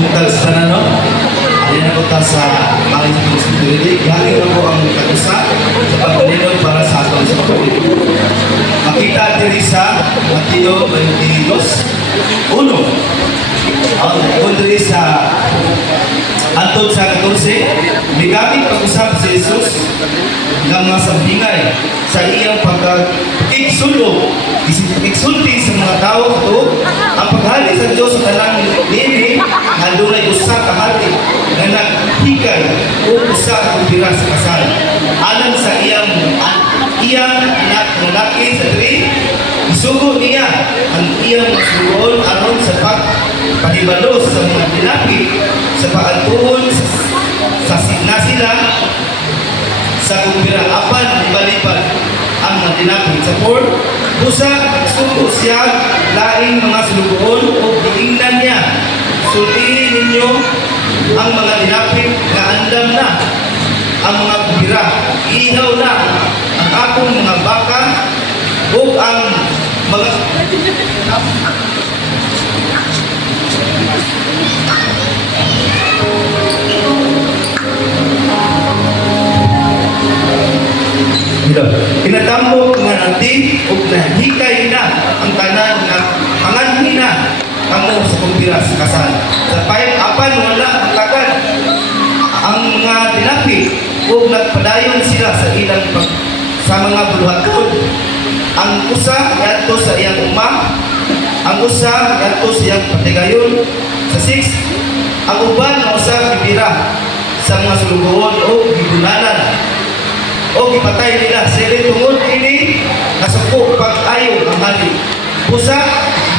tungkol sa tanan, no? Ayan ako ta sa bahay sa Pilipinas. Gagawin ako ang kagusa sa pagpalinod para sa atong sa pagpalinod. Makita diri sa Mateo 22:1. Ang diri sa antod sa 14, migamit pag-usap si Jesus ng mga sambingay sa iyang pagkiksulog, iksulti sa mga tao ito, ang paghali sa Diyos sa tanang nini, na dunay usa ka hati na naghikay o usa ka pira sa kasal. Alang sa iyang anak na laki sa diri, isugo niya ang iyang masugon aron sa paghibalos sa mga dinapit sa pagatuon sa signa sila sa kumpira apan ibalipad ang mga dinapit sa port busa sugo siya laing mga sulugoon o giingnan niya sultihin ninyo ang mga dinapit nga andam na ang mga kumpira ihaw na ang akong mga baka o ang mga kinatambok nga natin o nahikay na ang tanan na panganhin na kamo sa kumpira sa kasal. Sa apan wala ang tagan ang mga dinapit o nagpadayon sila sa ilang sa mga buluhaton. Ang usa yadto sa iyang uma, ang usa yadto sa iyang patigayon. Sa 6, ang uban na usa kibira sa mga sulugoon o gibunanan o gipatay nila sila tungod ini nasuko pag-ayo ang hali. Busa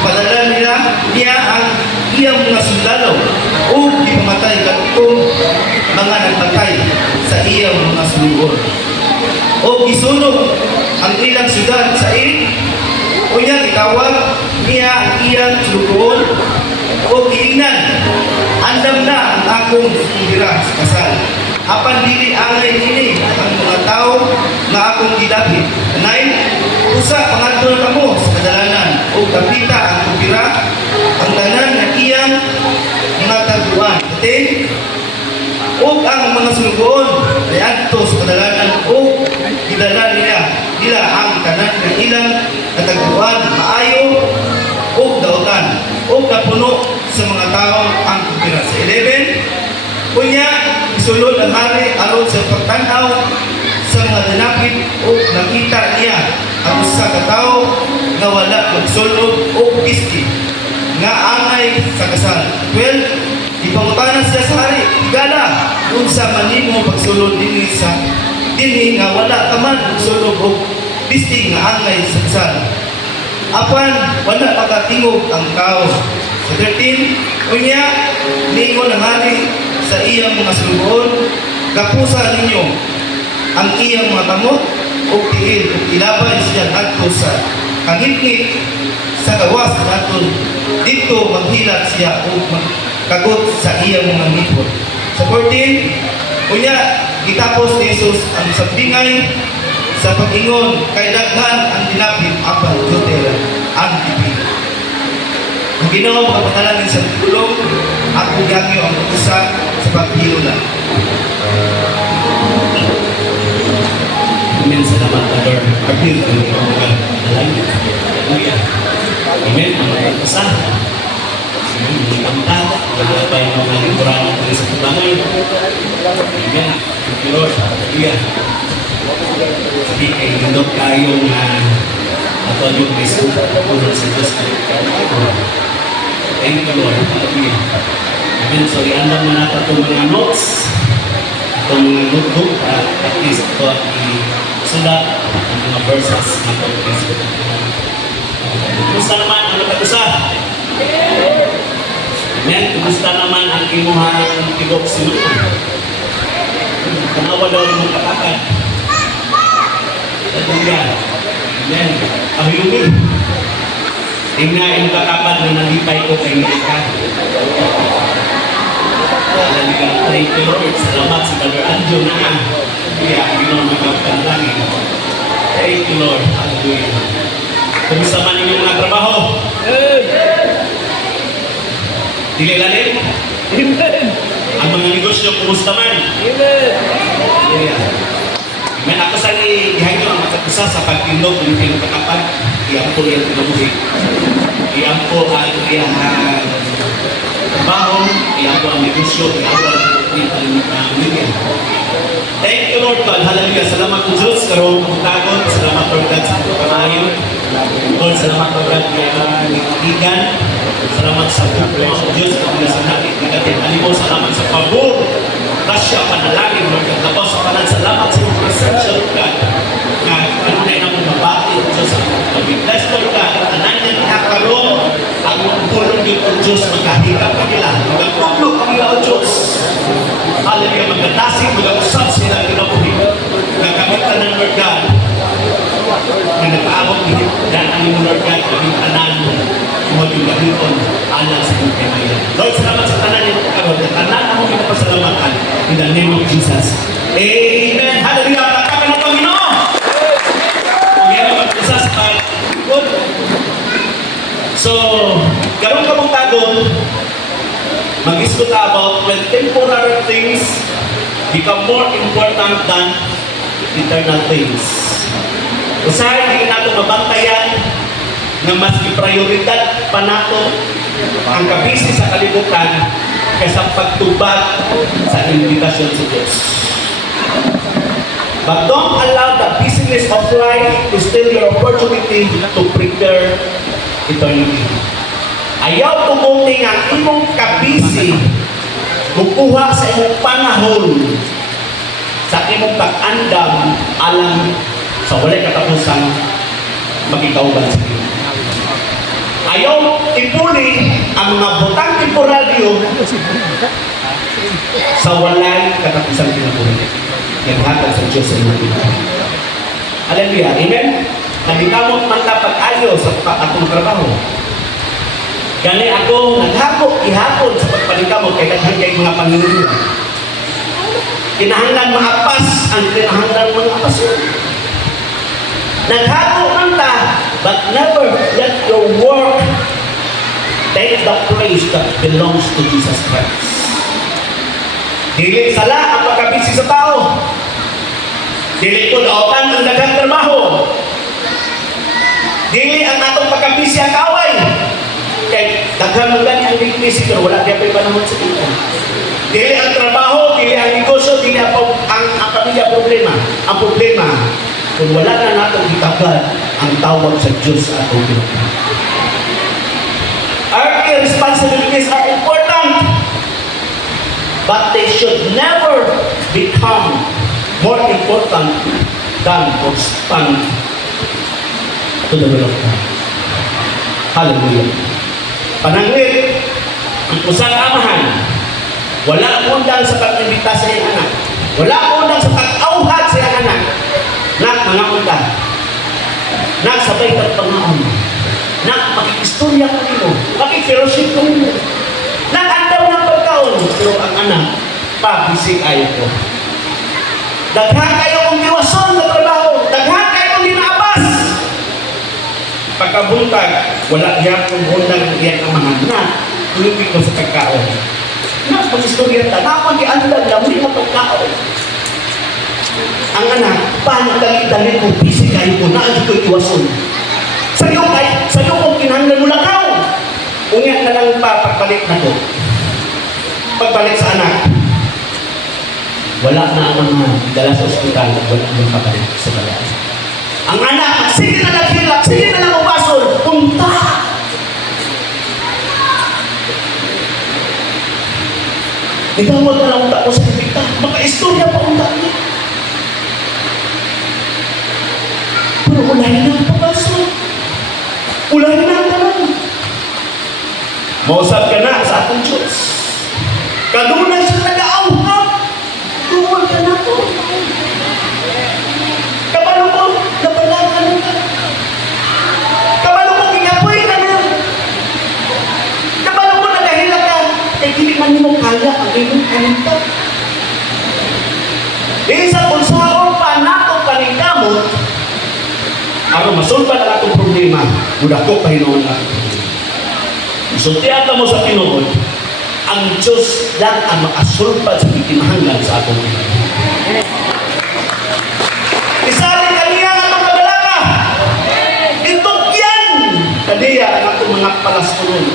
padala niya ang iyang mga sundalo o gipamatay kadtong mga nagpatay sa iyang mga sulugoon o gisunog ang ilang syudad sa unya gitawag niya ang iyang sulugoon o giingnan andam na ang akong kumpira sa kasal. Apan dili angay ini ang mga tao nga akong gidapit. 9, usa pangadto kamo sa kadalanan o kapita ang kumpira ang tanan nga iyang mga taguan. 10, o ang mga sulugoon ay adto sa kadalanan o gidala nila ang tanan nga ilang kataguan maayo o dautan o napuno sa mga tao ang kumpira. Sa 11, kunya isulod ang hari aron sa pagtanaw sa mga dinapit o nakita niya ang usa ka tawo nga wala magsulod o piski nga angay sa kasal. 12, ipangutanan siya sa hari, igala unsa man nimo pagsulod dinhi nga wala ka man magsulod o piski nga angay sa kasal. Apan wala pagkatingog ang tao. Sa 13, kunya ningon ang hari sa iyang mga sulugoon, kapusa ninyo ang iyang mga kamot o tiil o ilabay siya ngadto sa kangitngit sa gawas naton dito maghilat siya o kagot sa iyang mga ngipon. Sa 14, kunya gitapos ni Jesus ang sabdingay sa pag-ingon kay daghan ang dinapit apan jotera ang tipid. Ang Ginoo pagpatalangin sa tulong ako gagyo ang usa sa paghiula. Amen. Salamat, Lord. Paghiula ang iyong mga dalangin. Hallelujah. Amen. Ang mga usa. Amen. Ang kanta. Wala tayo mga liburan natin sa pagbanay. Amen. Thank you, Lord. Hallelujah. Sige, kay nindot kayo na ato yung Facebook puno sa Diyos. Thank you, Lord. Hallelujah. Amen. So, iandam na natin itong mga notes, itong mga notebook, at least ito isulat ang mga verses na itong Facebook. Kumusta naman ang nagkatusa? Amen. Kumusta naman ang imuhang tigok sinunan? Tanawa daw ng mga kakakad. Hallelujah. Amen. Ahiyumin. Tingnan yung kakapad na nalipay ko kay Mika. Hallelujah. Thank you, Lord. Salamat sa Brother Anjo na nga. Kaya, ginong magkakalangin. Thank you, Lord. Hallelujah. Kumusta man inyong mga trabaho? Dili lalim? Ang mga negosyo, kumusta man? Yeah. May ako sa ihangyo ang matapusa sa pagtindog ng pinagkakapag, iyang po yung tinabuhi. Iyang po ang iyang trabaho, iyang po ang negosyo, iyang po ang pamilya. Thank you, Lord God. Hallelujah. Salamat po Diyos. Karong pagtagon. Salamat, Lord God, sa pagkamayo. Lord, salamat, Lord God, sa kaibigan. Salamat sa buong Diyos. Sa natin, alimos, salamat sa pabor. Kasya, panalangin, Lord God. Tapos sa kanan, salamat sa mga presensya, Lord God. Na kanunay na mong mabati, Diyos, sa bless, Lord God. Tanan niya nakakaroon ang pulong dito, Diyos. Magkahirap ka nila. Magkakublo ka nila, O Diyos. Hallelujah, magkadasig, mag-usap sila kinabuhi. Gagamitan ng Lord God na nag-aabot na ang Lord God kaming tanan mo yung gamiton alang sa kong kaimayan. Lord, salamat sa tanan niyo karon. Tanan ako pinapasalamatan in the name of Jesus. Amen. Hallelujah. Pagkakan ng Panginoon. Kung yan ang mag-usap sa pagkod. So, karong kamong mag-isgot about when temporary things become more important than eternal things. Usahay, hindi natin mabantayan na mas prioridad pa nato ang kabisi sa kalibutan kaysa pagtubag sa invitasyon sa Diyos. But don't allow the busyness of life to steal your opportunity to prepare eternity. Ayaw tumuting ang imong kabisi kukuha sa imong panahon sa imong pag-andam alang sa walay katapusang makikauban sa iyo. Ayaw ipuli ang mga butang temporaryo sa walay katapusang kinabuhi. Naghatag sa Diyos sa imong kinabuhi. Hallelujah. Amen? Nagkamot man ta pag-ayo sa atong trabaho. Gani ako ihapon sa pagpalikamot kay daghan kay mga Panginoon. Kinahanglan maapas ang kinahanglan mga apason. Naghako man ta, but never let your work take the place that belongs to Jesus Christ. Dili sala ang pagkabisi sa tao. Dili po daotan ang daghang trabaho. Dili ang atong pagkabisi ang kaway. Kaya daghan mo gani ang bigbisi pero wala kaya pa'y panahon sa kita. Dili ang trabaho, dili ang negosyo, dili ang pamilya problema. Ang problema, kung wala na natin itagad ang tawag sa Diyos sa atong Pilipinas. Our responsibilities are important, but they should never become more important than to stand to the will of God. Hallelujah. Pananglit, ang kusang amahan, wala undang sa pag-imbita sa iyang anak. Wala undang sa pag-auhad sa iyang anak. Nak, mga undang. Nak, sabay ka pangaon. Nak, makikistorya ko nito. Makikirosip ko nito. Nak, andaw ng pagkaon. Pero ang anak, pabisik ayaw ko. Daghan kayo kong iwason na trabaho. Daghan kayo kong linabas. Pagkabuntag, wala niya kung undang niya ang mga anak. Tulipin ko sa pagkaon. Nak, pag-istorya ta, napag-iandag lang din ang pagkaon. Ang anak, paano dali-dali kung busy kayo ko, naan ko iwason. Sa'yo kung kinahanglan mo lakaw. Unya na lang pa, pagbalik na to. Pagbalik sa anak, wala na ang mga dala sa ospital at wala nang pabalik sa balay. Ang anak, sige na naghilap, sige na lang umasol, punta! Itawag na lang unta ko sa ibigta, maka-istorya pa unta niya. Pero ulahin na ang pabasol. Ulahin na ang talang. Mausap ka na sa atong Diyos. Kanunay sa nag-aawhap. Tuwag ka na po. Kabalo ko, nabalangan ka. Kabalo ko, kingapoy ka na. Kabalo ko, nagahila ka. Kaya hindi man mo kaya ang inyong kanita. Isa kung saan pa nato paningkamot, aron masulban ang atong problema, mula ko pahinoon natin. Sultihan ka mo sa Pinoon, ang Diyos lang ang makasulpad sa ikinahanglan sa atong buhay. Isabi kaniya nga mga balaka, itugyan kaniya ang atong mga palaskunon.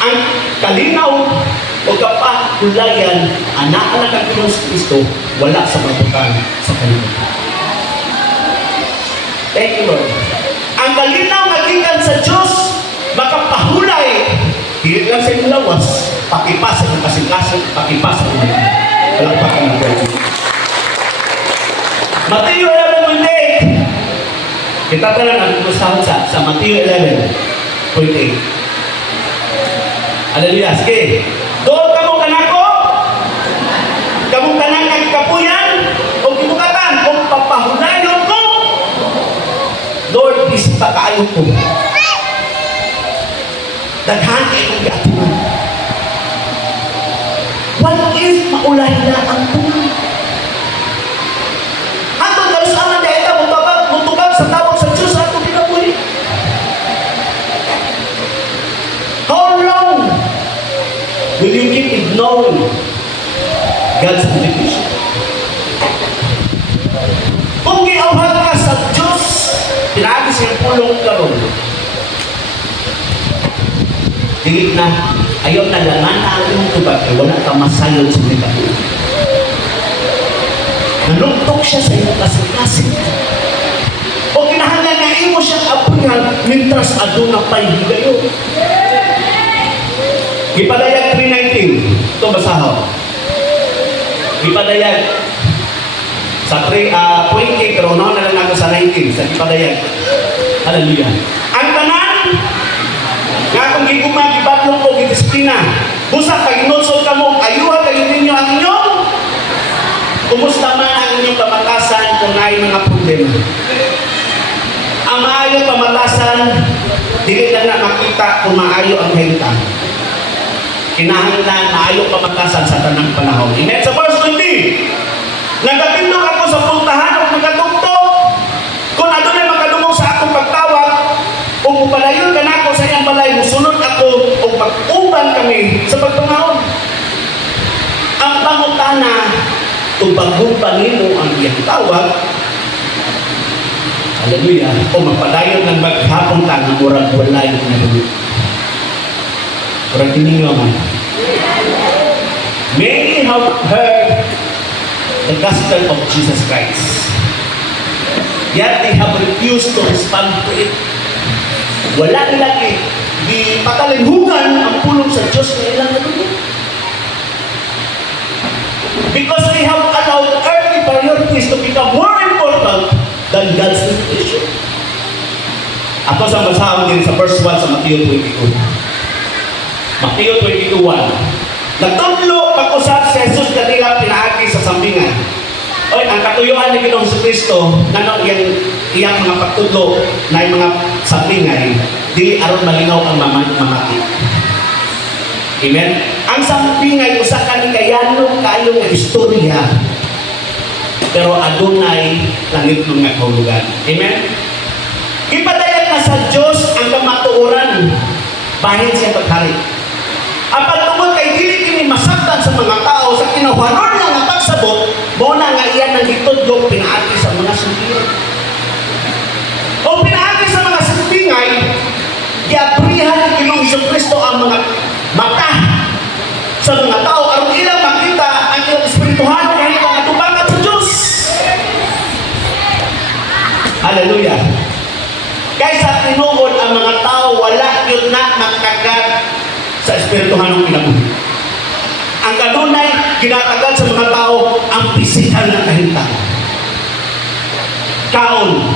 Ang kalinaw o kapakulayan, anak-anak ang Panginoon Kristo, wala sa mabutan sa kalimutan. Thank you, Lord. Ang kalinaw nga gikan sa Diyos, makapahulay, hindi lang sa inyong lawas, pakipasa ng kasing-kasing, pakipasa ng mga. Palakpakan ng Lord. Matthew 11:28. Kita tanan ang gustahan sa Matthew 11:28. Hallelujah. Sige. Doon kamo kanako, kamong tanan nga kapuyan, o gibukatan, o papahulayon ko. Lord, bisita kaayo ko. Daghan kay kong giatuman. What if maulay na ang tuman? Atong kalusaman dahil ito, mutubag sa tawag sa Diyos atong pinabuhi. How long will you keep ignoring God's invitation? Kung giawhag ka sa Diyos, pinagi siyang pulong karon. Dili na, ayaw na langan na ang iyong tubag, eh, wala ka masayon sa mga kapit. Nanuktok siya sa iyong kasing-kasing. O kinahanglan na imo siyang apungan, mintras adong na payhigayon. Gipadayag 3:19. Ito basaho. Gipadayag sa 20, pero unaw na lang ako sa 19. Sa Gipadayag. Hallelujah. Ang tanan, nga kung gigumang gibatlong ko gidisiplina, busa kay inosol ka mo, ayuha kayo ninyo ang inyong, kumusta man ang inyong pamatasan kung may mga problema. Ang maayong pamatasan, dili lang na makita kung maayo ang kahintang. Kinahanglan maayo pamatasan sa tanang panahon. Amen. Sa verse 20, nagapindog ako sa puntahan o magkatugtog. Kung ano na makadumog sa akong pagtawag, kung upalayon ka na ako sa iyang balay, musunod ako o pag-uban kami sa pagpangahon. Ang pangutana, kung pag-uban mo ang iyang tawag, hallelujah, o magpadayon ng maghapon ka ng murag walay na dulo. Murag tininyo man. Many have heard the gospel of Jesus Christ, yet they have refused to respond to it. Wala nila di patalinhugan ang pulong sa Diyos na ilang natulog. Because they have allowed earthly priorities to become more important than God's invitation. Ako sa basahon din sa verse 1 sa Matthew 22. Matthew 22:1. Nagtudlo pag-usap si Jesus kanila pinaagi sa sambingan. Oy, ang katuyuan ni Ginoong Kristo nano iyang mga pagtudlo na yung mga sambingay, di aron malinaw ang mamati. Amen. Ang sambingay usa ka ni kayanong kayo nga istorya. Pero adunay langit nga kahulugan. Amen. Ipadayag na sa Diyos ang kamatuoran bahin siya paghari. Apan tungod kay dili kini masaktan sa mga tao sa kinahuanon nga nga pagsabot, mo na nga iyan ang gitudlo pinaagi sa mga sambingay. O pinaagi sa mga sambingay, giabrihan ni Ginoong Kristo ang mga mata sa mga tao aron ilang makita ang ilang espirituhan nga ilang katubangan sa Diyos. Hallelujah. Kaya sa tinuod ang mga tao wala yun na makagat sa espirituhan ng kinabuhi. Ang kanunay, ginatagal sa mga tao ang pisikal na kahintang. Kaon,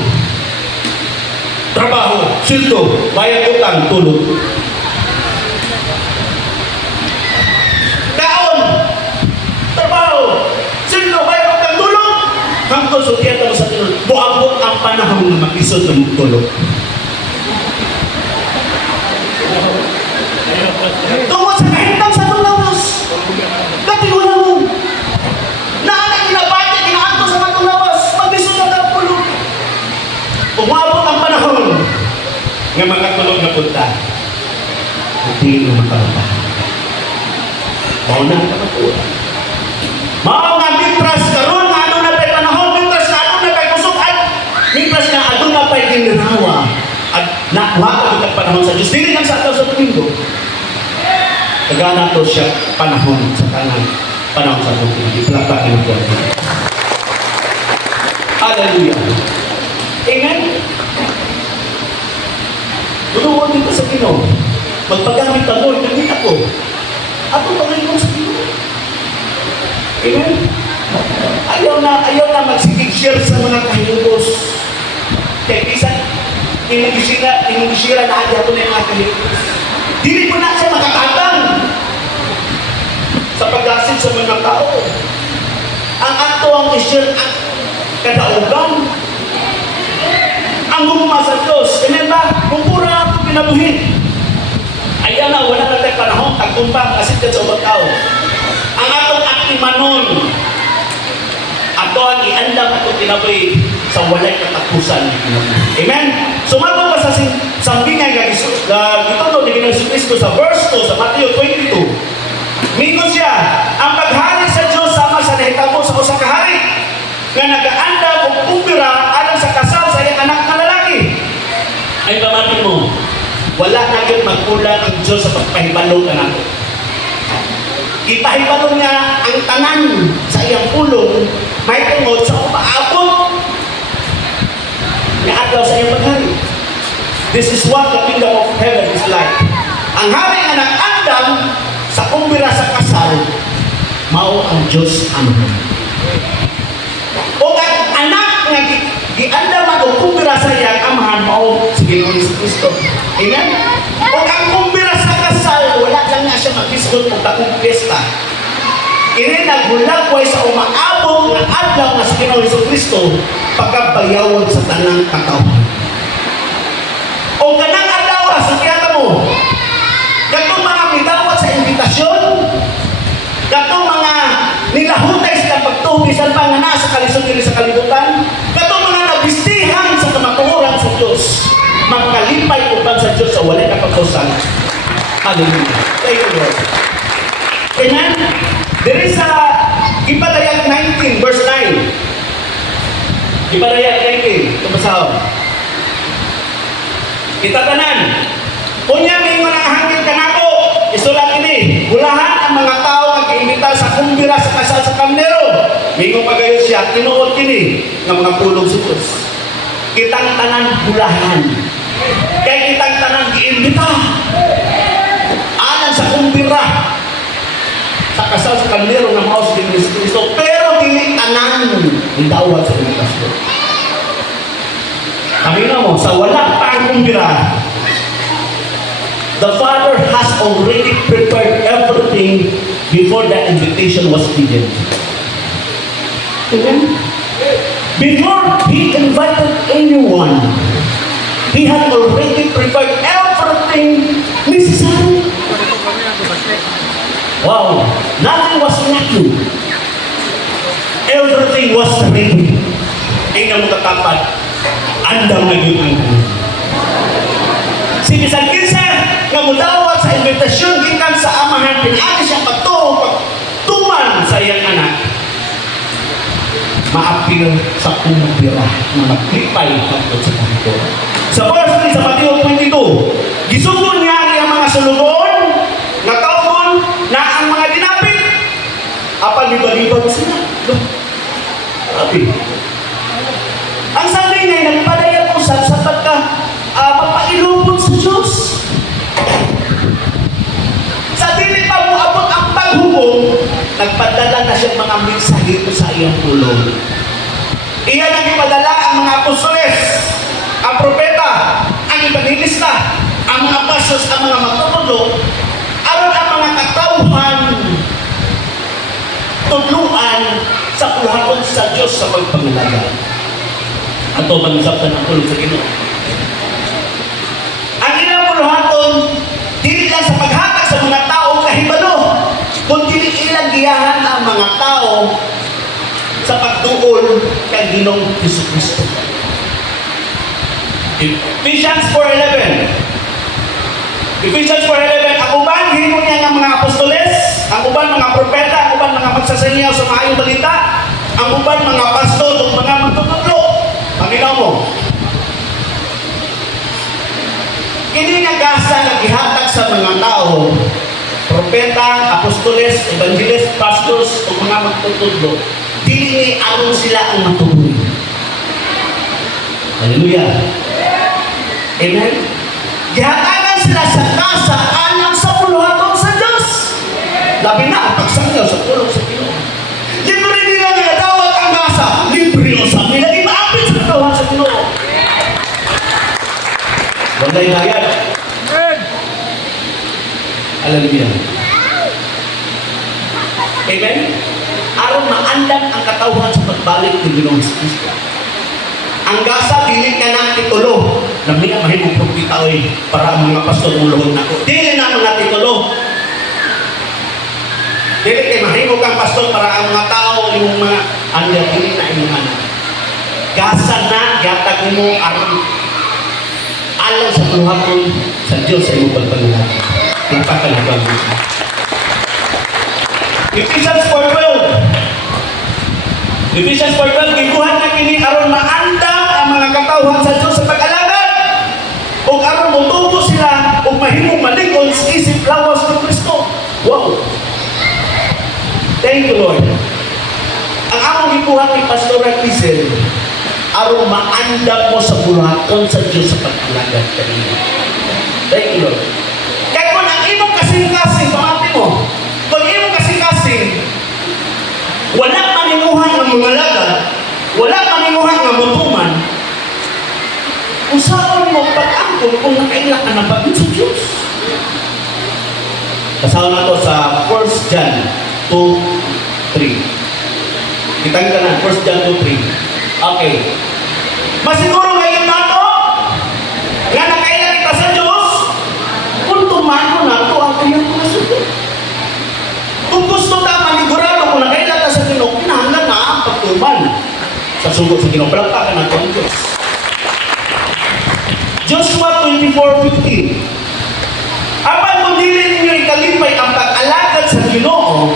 trabaho, sildo, bayad utang, tulog. Kaon, trabaho, sildo, bayad utang, tulog. Hanggang sukyat mo sa tulog, buabot ang panahon na mag-isod ng tulog. Tungkol sa kahintang sa tulawas. Katigulan mo. Naanak inabati, inaanto sa mga tulawas. Magbisod na ng pulong. Umabot ang panahon nga mga tulog na punta. Hindi mo karapatan. Mauna ka matuwa. Mao nga mitras karon nga ano na tay panahon, mitras nga ano na tay kusukan, mitras nga ano na tay ginhawa at nakuha ka panahon sa Dios. Dili lang sa ato sa domingo. Kagana to siya panahon sa tanan, panahon sa domingo. Ipalakpakin mo. Hallelujah. Amen. Tunuan dito sa Ginoo. Magpagamit ang Lord, gamit ako. Ato pagay ko sa Ginoo. Amen. Ayaw na magsigig-share sa mga kahilubos. Kaya isa, inugisira na adi ako na yung mga kahilubos. Dili ko na siya makatatang sa pag-asin sa mga tao. Ang ato ang i-share ang kadaugan. Ang gumuma sa Diyos. Amen ba? Kung pura ako pinabuhin. Ayan na, wala na tayo panahon. Tagkumpang, asin ka sa ubang tao. Ang atong aktimanon, ato ang iandam atong kinabuhi sa walay katapusan. Amen? Sumago pa sa sambingay nga gituno ni Ginoong Kristo sa verse 2 sa Mateo 22. Mingon siya, ang paghari sa Diyos sama sa nahitabo sa usa ka hari nga nagaanda og kumpira alang sa kasal sa iyang anak na lalaki. Ay pamatin mo, wala na gyud magkulang ang Diyos sa pagpahibalo kanato. Ipahibalo niya ang tanan sa iyang pulong may tungod sa umaabot na adlaw sa iyang paghari. This is what the kingdom of heaven is like. Ang hari nga nag-andam sa kumpira sa kasal, mao ang Diyos Ama. O ang anak nga giandam og kumpira sa iyang amahan, mao si Ginoong Kristo. Amen? O ang kumpira sa kasal, wala lang nga siya mag-isgot og takong piyesta. Kini naghulagway sa umaabot nga adlaw nga si Ginoong Kristo pagkabayawon sa tanang katawhan. O kanang adlaw sa kiyata mo, katong mga midawat sa imbitasyon, katong mga nilahutay sa pagtubi sa panganak sa kalisod diri sa kalibutan, katong mga nabistihan sa kamatuoran sa Dios, magkalipay uban sa Dios sa walay kapagkusan. Hallelujah. Thank you, Lord. Amen. There is a Gipadayag 19 verse 9. Gipadayag 19, tumasaw. Kita tanan. Kunya mingon ang hangin kanako, isulat ini, gulahan ang mga tao ang giimbita sa kumbira sa kasal sa kamnero. Mingon pagayon siya, tinuod kini ng mga pulong sa Diyos. Kitang tanan gulahan. Kaya kitang tanan giimbita. Anan sa kumbira sa kasal sa kamnero ng mga sa Kristo. Pero dili tanan idawat sa invitasyon. Kami na mo, sa wala pa ang kumbira, the Father has already prepared everything before the invitation was given. Amen? Before He invited anyone, He had already prepared everything necessary. Wow! Nothing was lacking. Everything was ready. Tingnan mo katapat. Andam na yun ang si bisan kinsa nga mudawat sa invitasyon gikan sa amahan pinagi siya pagtuman sa iyang anak, maapil sa kumbira na maglipay pagod sa kahituran. Sa verse 3 sa Mateo 22, gisugon niya ang mga sulugon nga kaugon na ang mga dinapit apan libad-libad sila. Sabi, ang sabi niya, nagpadaya po sa pagpailubot sa Diyos. Sa dili pa mo abot ang paghubog, nagpadala na siya mga mensahero sa iyang pulong. Iyan ang ipadala ang mga apostoles, ang propeta, ang evangelista, ang mga pastors, ang mga matutulog, aron ang mga katawhan, tudluan sa pulhaton sa Diyos sa pagpangalaga. Ato pag-usaptan ang pulong sa Ginoo. Ang ilang puluhaton, dili lang sa paghatag sa mga tao kahibalo, kundi ilang giyahan ang mga tao sa pagtuon kay Ginoong Jesucristo. Ephesians 4:11. Ephesians 4:11, ang uban, himo niya ng mga apostoles, ang uban mga propeta, ang uban mga magsasanyaw sa maayong balita, ang uban mga pastor ug mga magtutudlo. Paminaw mo. Kini nga gasa nga gihatag sa mga tao, propeta, apostoles, evangelist, pastors ug mga magtutudlo, dili ni aron sila ang matubuhi. Hallelujah. Amen. Gihatagan sila sa kasa alang sa puluhaton sa Diyos. Labi na ang pagsangyaw sa pulong sa Ginoo. Libre nila ginadawat ang kasa. Libre o sa nila. Di maapit sa katawan sa Ginoo. Walay bayad. Hallelujah. Amen. Aron maandam ang katawan sa pagbalik ng Ginoong Kristo. Ang gasa dili ka na titulo. Labi na mahimong propita para ang mga pastor muluhod na ko. Dili na mga titulo. Dili kay mahimo kang pastor para ang mga tao yung mga anda dili na imong anak. Gasa na yatag mo aron alang sa puluhaton sa Dios sa imong pagpanalangin. Lampakan ang pagbuti. Ephesians 4:12. Ephesians 4:12, gikuhan na kini aron maandam ang mga katawhan sa Diyos sa pag-alagad o aron motubo sila o mahimong malikon sa isip lawas ng Kristo. Wow! Thank you, Lord. Ang among gikuhan ni Pastor Gisel aron maandam mo sa bulaton sa Diyos sa pag-alagad kanina. Thank you, Lord. Kaya kung ang imong kasing-kasing, pamati mo, kung imong kasing-kasing, wala paninguhan ng mga lagad, wala paninguhan ng mutuman, kung saan mo pag-angkol kung nakailak ka na bagay sa Diyos. Kasawa na ito sa 1 John 2:3. Kitang ka na, 1 John 2:3. Okay. Masiguro ngayon na ito, nga nakailak kita sa Diyos, kung tumano na ito ang kanyang pagkasunod. Kung gusto ta manigurado kung nakailata sa Ginoo, kinahanglan na ang pagtuman sa sugot sa Ginoo. Palakpakan natin ang Diyos. Joshua 24:15. Apan kung dili ninyo ikalipay ang pag-alagad sa Ginoo,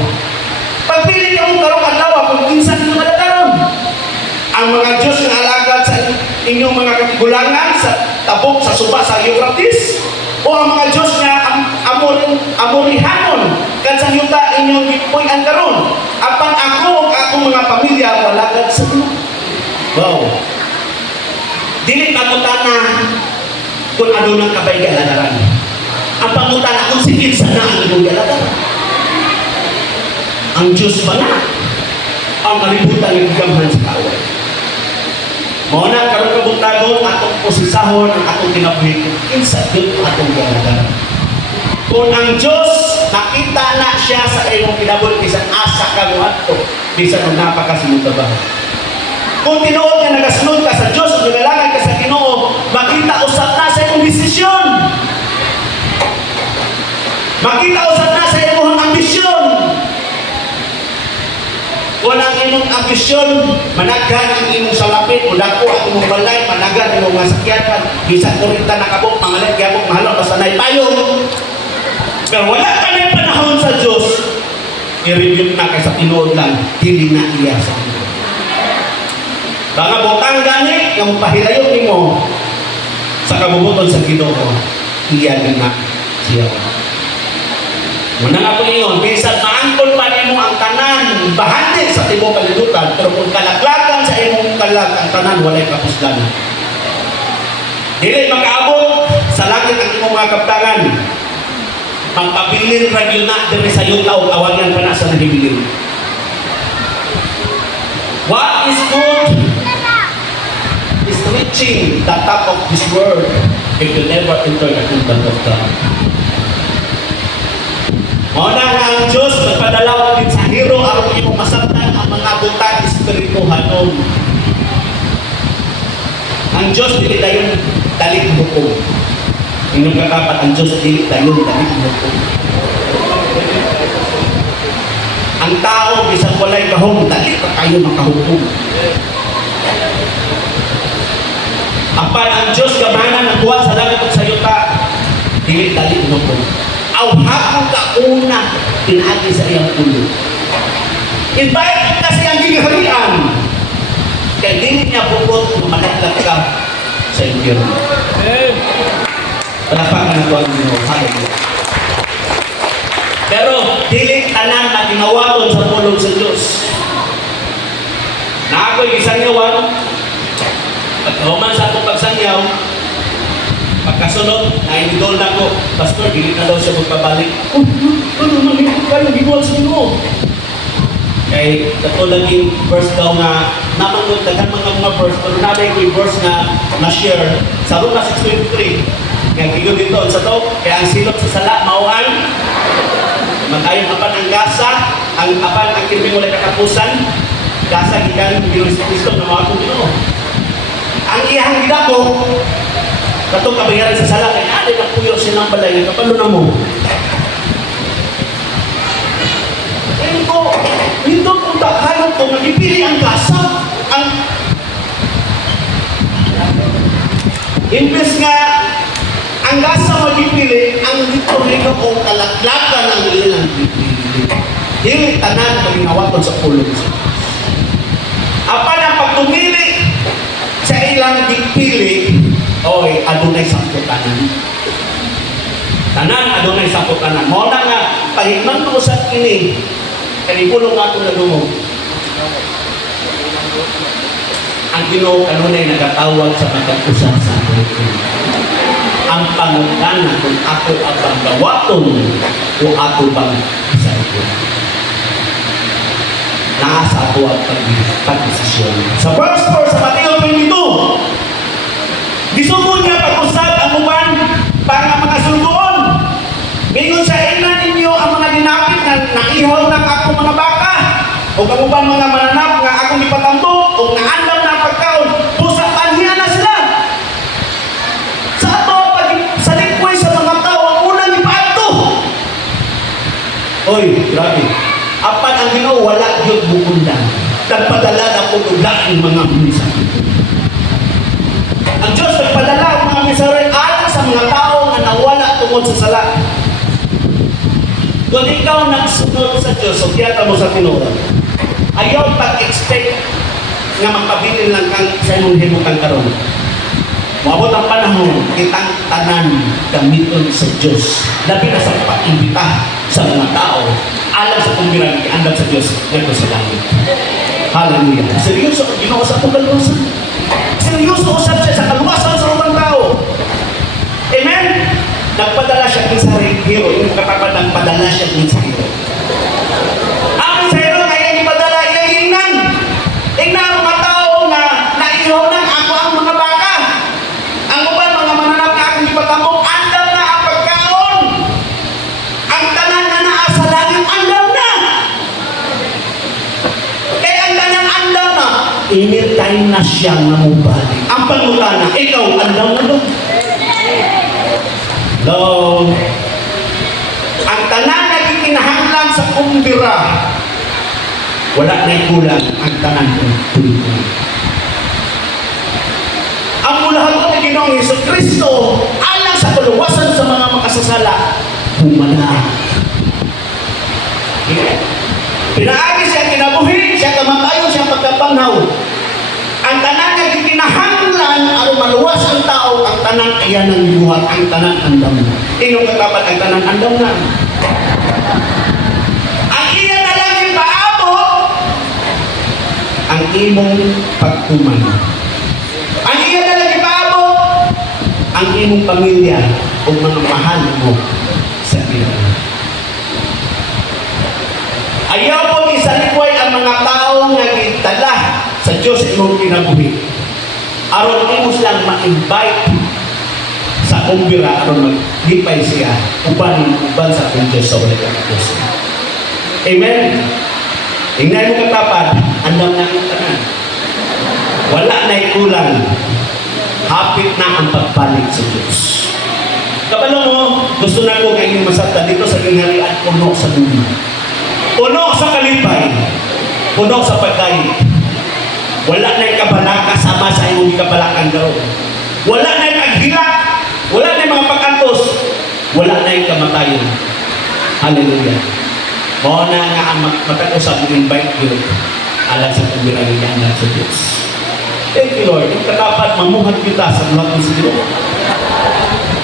pagpili ka mong karong adlaw kung kinsa ninyo alagaron. Ang mga Diyos nga alagad sa inyong mga katigulangan sa tabok sa suba sa Euphrates, o ang mga Diyos nga amorihanon kan sa yuta inyong gipuy-an karon. Apan ako ug akong mga pamilya walagad sa Ginoo. Wow. Dili pangutana kung ano nang kabay galagaran. Ang pangutana kung sige sana ang imong galagaran. Ang Diyos ba na ang kalibutan ng gamhan sa kaway. Mao na karon kabuntagon atong posisahon ang atong kinabuhi kinsa gyud atong galagaran. Kung ang Diyos nakita na siya sa iyong kinabuhi bisan asa ka mo adto bisan og napakasimutabaho. Kung tinuod nga nagasunod ka sa Diyos ug nagalangan ka sa Ginoo, makita usab na sa imong desisyon. Makita usab na sa imong ambisyon. Kung ang imong ambisyon, managhan ang imong salapit, o dako ang imong balay, managhan ang imong masakyanan, bisan 40 nakabok, mangalit, gabok, mahalo, basta na ipayong. Pero wala ka na panahon sa Diyos, i-review na ka sa tinuod lang, hindi na iya sa Diyos. Baka butang gani, yung pahilayo mo sa kabubuton sa Ginoo, iya din na siya. Muna nga po ingon, bisan maangkol pa nimo ang tanan, bahati sa tibok kalibutan, pero kung kalaglagan sa imong kalag, ang tanan, walay kapuslanan. Dili makaabot sa langit ang imong mga kaptangan. Pagpabilin radyo na, diri sa iyong tao, awangan pa na sa nahibilin. What is good is reaching the top of this world if you never enter the kingdom of God. Muna nga ang Diyos nagpadalaw din sa hero aron imong masabtan ang mga butang espirituhanon. Ang Diyos dili dayon dalik hukom. Inyong kakapat ang Diyos dili dayon dalik hukom. Ang tao bisan walay kahom dali pa kayo makahukom. Apan ang Diyos gamanan ang buhat sa langit ug sa yuta. dili dali unong aw hapon ka una pinagi sa iyang ulo. Invite kasi ang gingharian kay dili niya bukod malaglag ka sa impyerno. Palapakan na ko ang Ginoo. Hallelujah. Pero dili tanan na ginawaton sa pulong sa Dios. Na ako'y gisangyawan, at human sa akong pagsangyaw, pagkasunod, nainidol na ko, Pastor, dili na daw siya magpabalik. Ano manipot ka yung ginawa sa Ginoo? Kay katulad yung verse daw na naman daghan mga verse, pero naday ko yung verse na share sa Roma 6:23. Kaya tigod dito sa to, kaya ang silot sa sala, mauhan, mag-ayon apan ang gasa, ang apan ang kilbing wala katapusan, gasa gikan ng Ginoo Kristo na mga kong Ginoo. Ang iyang gidako, katong kabayaran sa sala, kaya adi na puyo silang balay, kapalo na mo. Nito kung takhanan ko, nagipili ang gasa. Imbes nga, ang gasa magipili, ang dito rin o kalaglagan ang ilang pipili. Dili tanan maginawaton sa pulong sa Diyos. Apan ang pagtumili sa ilang dipili, oy, adunay samputanan. Tanan, adunay samputanan. Mo na nga, pahigman ko sa kini, kanipulong ako na lumog. Ang Ginoo kanunay nagatawag sa pagkakusap sa akin. Ang pangutana kung ako abang gawaton o ako bang isaygon. Nasa ako ang pag-desisyon. Sa verse 4 sa Mateo 22, disugo niya pag-usap ang uban para mga sulgoon. Mingon sa ina ninyo ang mga dinapit na naihaw ng akong mga baka o kamuban mga mananap nga akong ipatambok o naandam na pagkaon pusa panhiya na sila. Sa ato sa likwoy sa mga tao ang unang ipaadto. Oy, grabe. Apan ang Ginoo wala gyud bukundan. Nagpadala na ko og laing mga misa. Ang Diyos nagpadala ang mga misaray alang sa mga tao nga nawala tungod sa sala. Kung ikaw nagsunod sa Diyos, o kiyata mo sa tinura, ayaw pag-expect nga magpabilin lang kang sa imong himukan karon. Maabot ang panahon, kitang tanan gamiton sa Diyos. Labi na sa pag-imbita sa mga tao, alam sa kumbirang iandam sa Diyos, nagko sa langit. Hallelujah. Seryoso, Ginoo sa itong kaluwasan. Seryoso, usap siya sa kaluwasan sa mga tao. Amen? Nagpadala siya din sa hero. Yung katapat nagpadala siya din sa hero. Ang sa hero nga yung ipadala, yung hingnan. Tingnan ang mga tao na naihaw ng ako ang mga baka. Ang uban, mga mananap na akong ipatambok, andam na ang pagkaon. Ang tanan na naa sa langit, andam na. Kaya ang tanan andam na. Anytime na siyang namubalik. Ang pangutana, ikaw, andam na doon. Hello. Ang tanan na kinahanglan sa kumbira, wala na kulang ang tanan ng tuloy. Ang mulahan ko ni Ginoong Jesucristo, alang sa kaluwasan sa mga makasasala, humana. Pinaagi siya kinabuhi, siya kamatayo, siya pagkapanghaw. Ang tanan na kinahanglan aron maluwas ang tao, ang tanan ayan ang buhat, ang tanan andam na. Inong katapat ang tanan andam na. Ang iya na lang yung paabot, ang imong pagtuman. Ang iya na lang yung paabot, ang imong pamilya o mga mahal mo sa Pilipinas. Ayaw po isalikway ang mga tao nga gitala sa Diyos imong kinabuhi. Aron imo silang ma-invite sa kumbira aron maglipay siya uban sa atong Diyos sa walay Diyos. Amen. Ingnan mo katapat, andam na ang tanan. Wala na kulang. Hapit na ang pagbalik sa Diyos. Kabalo mo, gusto na ko ngayon masabta dito sa gingharian puno sa dulo. Puno sa kalipay. Puno sa pagkain. Wala na yung kabalaka sama sa imong kabalakan daw. Wala na yung paghilak. Wala na yung mga pagkantos. wala na yung kamatayon. Hallelujah. Mao na nga ang matag-usab invite yun alang sa pagbirangiyanan sa Diyos. Thank you, Lord. Yung katapat, mamuhat kita sa buhat ng Diyos.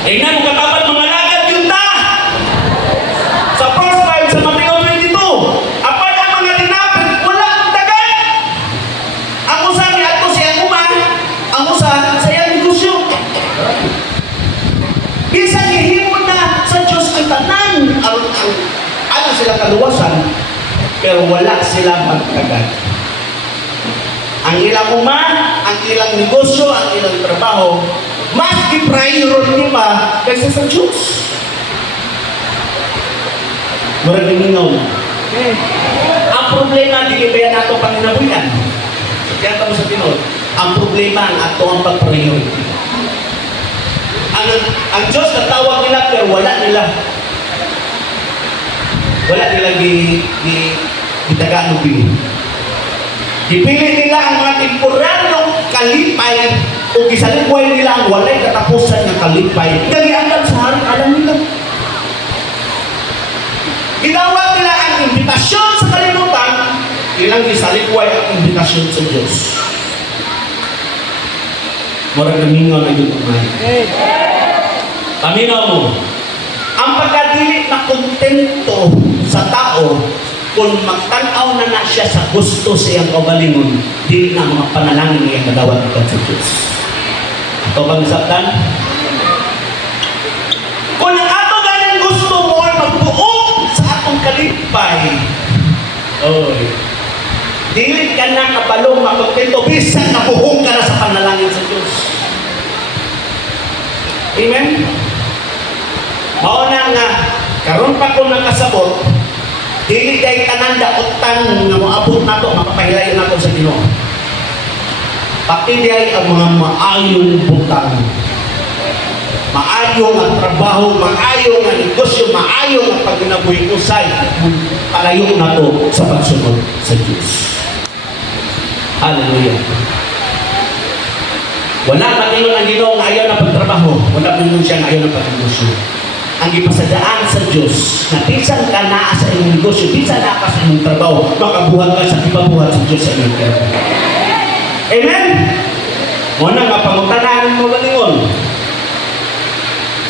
Tingnan mo katapat, mangalagad yun ta! Sa first time, sa Mateo 22, apan ang mga tinapit, wala ang tagal! Ang usa ni ato siya kuman, ang usa sa iyang negosyo. Bisan gihimo na sa Diyos ang tanan, ano sila kaluwasan, pero wala sila magtagal. Ang ilang ang ilang negosyo, ang ilang trabaho, mas i-priority pa kaysa sa Diyos. Murag liminaw na. Ang problema, di ba yan ato panginabuyan? Kaya mo sa Pinod, ang problema ang ato ang pag-priority. Ang Diyos natawag nila, pero wala nila gitagaan ng Dipili nila ang mga temporaryong kalipay o gisalikuay nila ang walay katapusan ng kalipay. Galianan sa harap alam nila. Ginawag nila ang imbitasyon sa kalimutan, ilang gisalikuay ang imbitasyon sa Diyos. Murag namingaw na yung umay. Paminaw mo, ang pagkadili na kontento sa tao, kung magtanaw na siya sa gusto sa iyang kaugalingon, di na mga panalangin niya kadawat ikan sa Diyos. Ito bang sabdan? Kung ang ato galing gusto mo ay magbuo sa atong kalipay, dili ka na kabalong makontento, bisan nabuhong ka na sa panalangin sa Diyos. Amen? Mauna nga, karon pa ko nakasabot, dili kay tanan daotan nga moabot nato makapahilayon nato sa Ginoo. Pati diay ang mga maayong butang. Maayo ang trabaho, maayo ang negosyo, maayo ang paginabuhi usay. Palayo nato sa pagsunod sa Dios. Hallelujah. Wala man ingon ang Ginoo nga ayaw na pagtrabaho, wala man siya nga ayaw na pagnegosyo. Ang ipasadaan sa Diyos na bisan ka naa sa iyong negosyo, bisan na ka sa iyong trabaho, makabuhat ka sa ipabuhat sa Diyos sa iyong trabaho. Amen? Muna nga pangutanan mo galingon.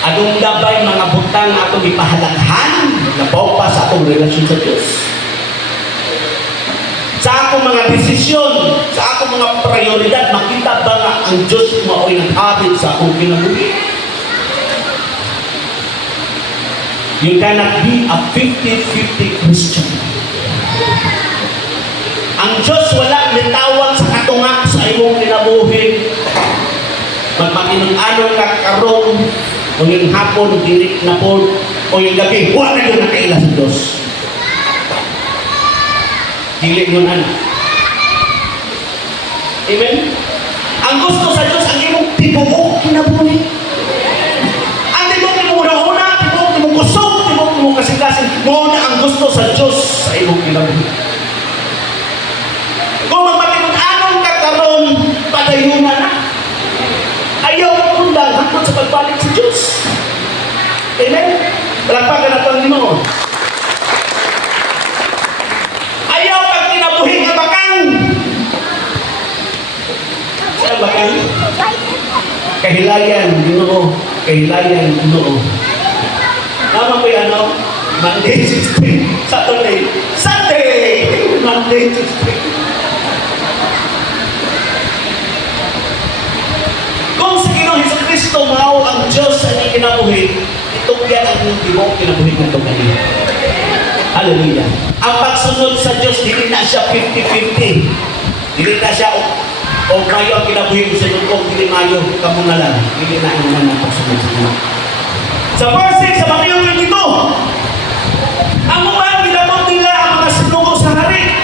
Adong dabay mga butang na atong ipahalaghan, nabaw pa sa atong relasyon sa Diyos. Sa akong mga desisyon, sa akong mga prioridad, makita ba nga ang Diyos mo ay naghatid sa akong kinabuhi? You cannot be a 50-50 Christian. Ang Diyos wala nitawag sa katungak sa imong kinabuhi. Magpakinong-anong ka karon, o yung hapon, dirik na po, o yung gabi, huwag na yung nakaila sa Diyos. Dili mo na. Amen? Ang gusto sa Diyos, ang imong tibuok kinabuhi. Ang tibuok ni mo una-una, tibuok ni mo kusog, tibuok ni mo kasing-kasing, muna ang gusto sa Diyos sa imong kinabuhi. Kung magpatinod-anong ka karon, padayunan na. Ayaw mo kundang hanggang sa pagbalik sa Diyos. Amen? Palagpagan na pang Ginoo. Ayaw pag kinabuhi nga bakang. Sa bakang? Kahilayan, Ginoo. Kahilayan, Ginoo. Tama ko yan, no? Monday, Tuesday, Saturday, Sunday! Monday, Tuesday. Kung sa Ginoong Jesucristo mao ang Diyos sa inyong kinabuhi, itugyan ang inyong tibok kinabuhi ng tugali. Hallelujah. Ang pagsunod sa Diyos, dili na siya 50-50. Dili na siya o mayo ang kinabuhi mo sa inyong o dili mayo, kamo na lang. Dili na ang mga pagsunod sa Diyos. Sa verse 6, sa Mateo 22, ang mga pinabot nila ang mga sinugo sa hari.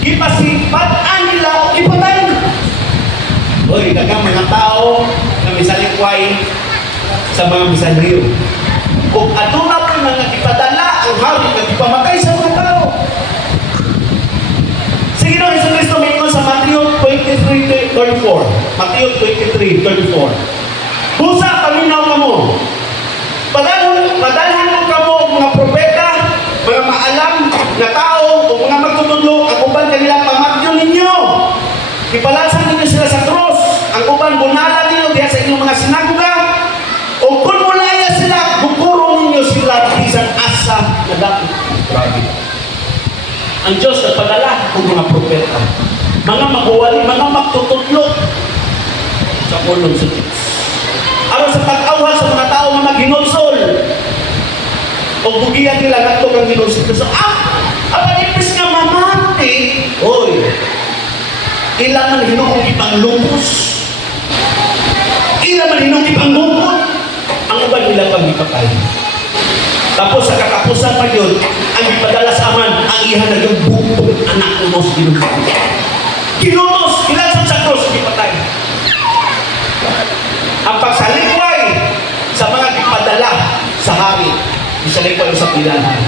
Ipasipataan nila o ipatayin. Oy, dagang mga tao na misalikway sa mga misanriyo. Kung aduna po mga ipadala ang hari na ipamatay sa mga tao. Sige no, Jesucristo may sa Mateo 23:34. Mateo 23:34. Busa paminaw ka mo. Ipalasan ninyo sila sa cross. Ang uban bunala ninyo diha sa inyong mga sinagoga. O kung mulaya sila, bukuro ninyo sila bisan asa na dapit. Grabe. Ang Diyos nagpadala ng mga propeta, mga maguwali, mga magtututlo sa pulong sa Diyos. Aron sa pag-awal sa mga tao na maghinunsol o bugiyan nila nato kang hinunsol. So, apanipis nga mamati, oy, ilan man hinuong ipang lupos, ilan man hinuong ipang lupot, ang uban nila pang ipakay. Tapos sa katapusan pa yun, ang ipadala sa aman, ang iha na yung bukong anak ng Diyos ginunos. Ginunos, kilasan sa cross, hindi patay. Ang pagsalikway sa mga ipadala sa hari, isalikway sa pilahan.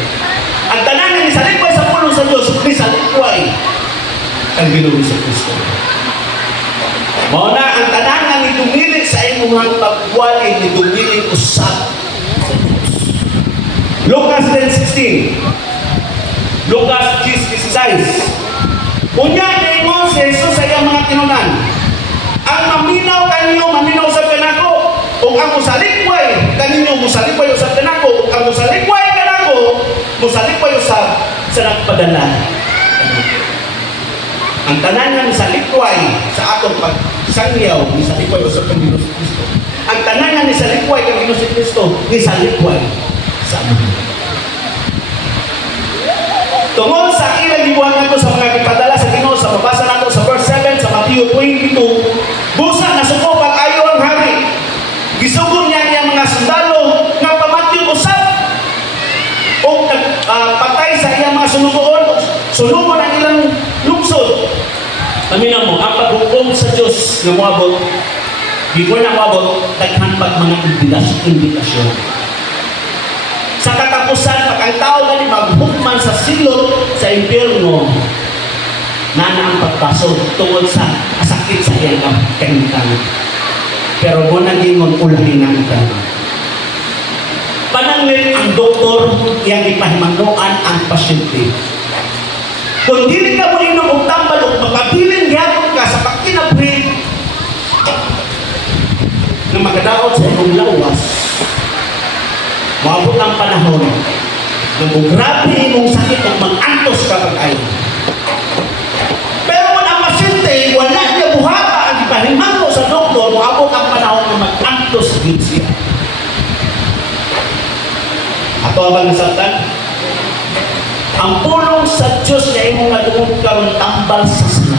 Ang tanan na isalikway sa pulong sa Diyos, isalikway ang ginunos sa Kristo. Mauna, ang tanan na nidumili sa imong mga pagwali, nidumili usap sa Diyos. Lucas 10:16. Lucas 10:16. Unya mo si Jesus sa iyang mga tinunan. Ang maminaw kanyo, maminaw sa kanako. O ang musalikway kanyo, musalikway usap kanako. O ang musalikway kanako, musalikway usap sa nagpadala. Ang tanan nga misalikway sa atong pagsangyaw, misalikway usap kang Ginoo si Kristo. Ang tanan nga misalikway kang Ginoo si Kristo, misalikway sa amin. Tungod sa ilang gibuhat nato sa mga gipadala sa Ginoo, sa mabasa nato sa verse 7 sa Matthew 22, busa na suko pag-ayo ang hari. Gisugod niya niya mga sundalo nga pamatyon usap o patay sa iyang mga sunugoon, sunugon ang ilang lungsod. Amina mo, ang paghukom sa Diyos na muabot, before na muabot, daghan pag mga imbitasyon. Sa katapusan, pag ang tao na maghukman sa silot sa impyerno, na ang pagpasok tungod sa kasakit sa iyang kaintan. Pero mo nagingon ulahin ang tanong. Pananglit ang doktor, iyang ipahimanoan ang pasyente. Kung dili ka mo inom og tambal o mapabilin gyapon ka sa pagkinabri na magadaot sa imong lawas, maabot ang panahon na grabe imong sakit o mag-antos ka pag-ayo. Pero kung ang pasyente, wala niya buhata ang ipahimano sa doktor, maabot ang panahon na mag-antos din siya. Ato ang nasabtan? Ang pulong sa Diyos na imong nadungog karon tambal sa sana.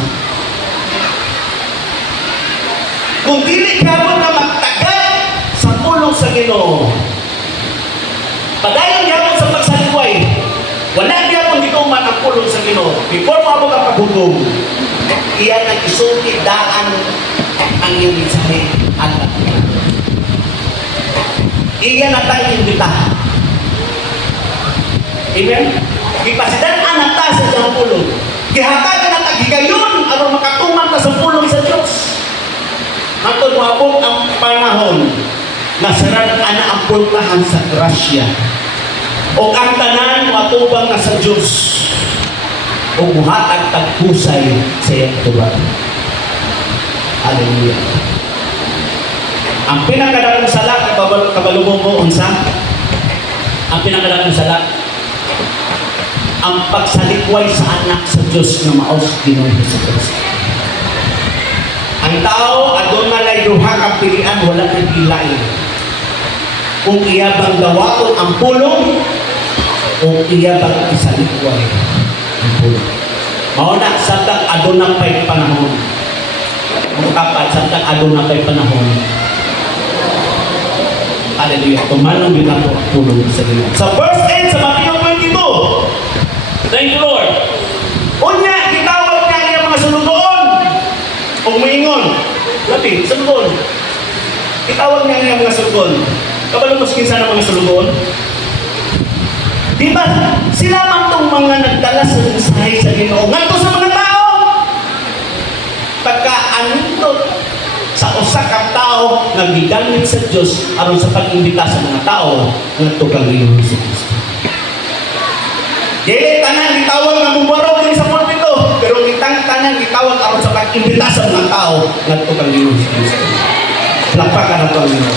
Kung dili ka mo na magtagal sa pulong sa Ginoo, padayon gyapon sa pagsalikway, wala gyapon gituman ang pulong sa Ginoo. Before mo abot ang paghukom, iyan ang isulti daan ang iyong mensahe at iyan ang tayong imbitahan. Amen? Ipasidan ang ta sa iyang pulong. Gihatagan ang tagigayon aron makatuman ka sa pulong sa Diyos. Matod moabot ang panahon na sarad ana ang pultahan sa grasya. O ang tanan matubang na sa Diyos. O muhatag tagpusay sa iyang tuwa. Hallelujah. Ang pinakadakong sala, kabalubong mo, unsa? Ang pinakadakong sala, ang pagsalikway sa anak sa Diyos na maos Ginoo sa Kristo. Ang tao adun malay duha ka pilian, wala kang ilain. Kung iyabang dawaton ang pulong o iyabang isalikway ang pulong. Mauna sabtang adun na pay panahon. Ang kapat sabtang adun na pay panahon. Hallelujah. Tumanong din ako ang pulong sa Ginoo. Sa verse 8 sa Matthew 22. Thank you, Lord. Unya, gitawag niya ang mga sunugoon. Kung maingon, lapit, sunugoon. Gitawag niya ang mga sunugoon. Kabalo mo skinsa ng mga sunugoon? Diba, sila man itong mga nagdala sa mensahe sa Ginoo. Nganto sa mga tao. Pagka-anindot sa usa ka tao nga gigamit sa Dios aron sa pag-imbita sa mga tao ngadto kang Ginoo sa Kristo. Dili tanan gitawag nga bumaraw din sa pulpito, pero kitang tanan gitawag aron sa pag-imbita sa mga tao ngadto kang Ginoong Kristo. Lakpakan nato ang Ginoo.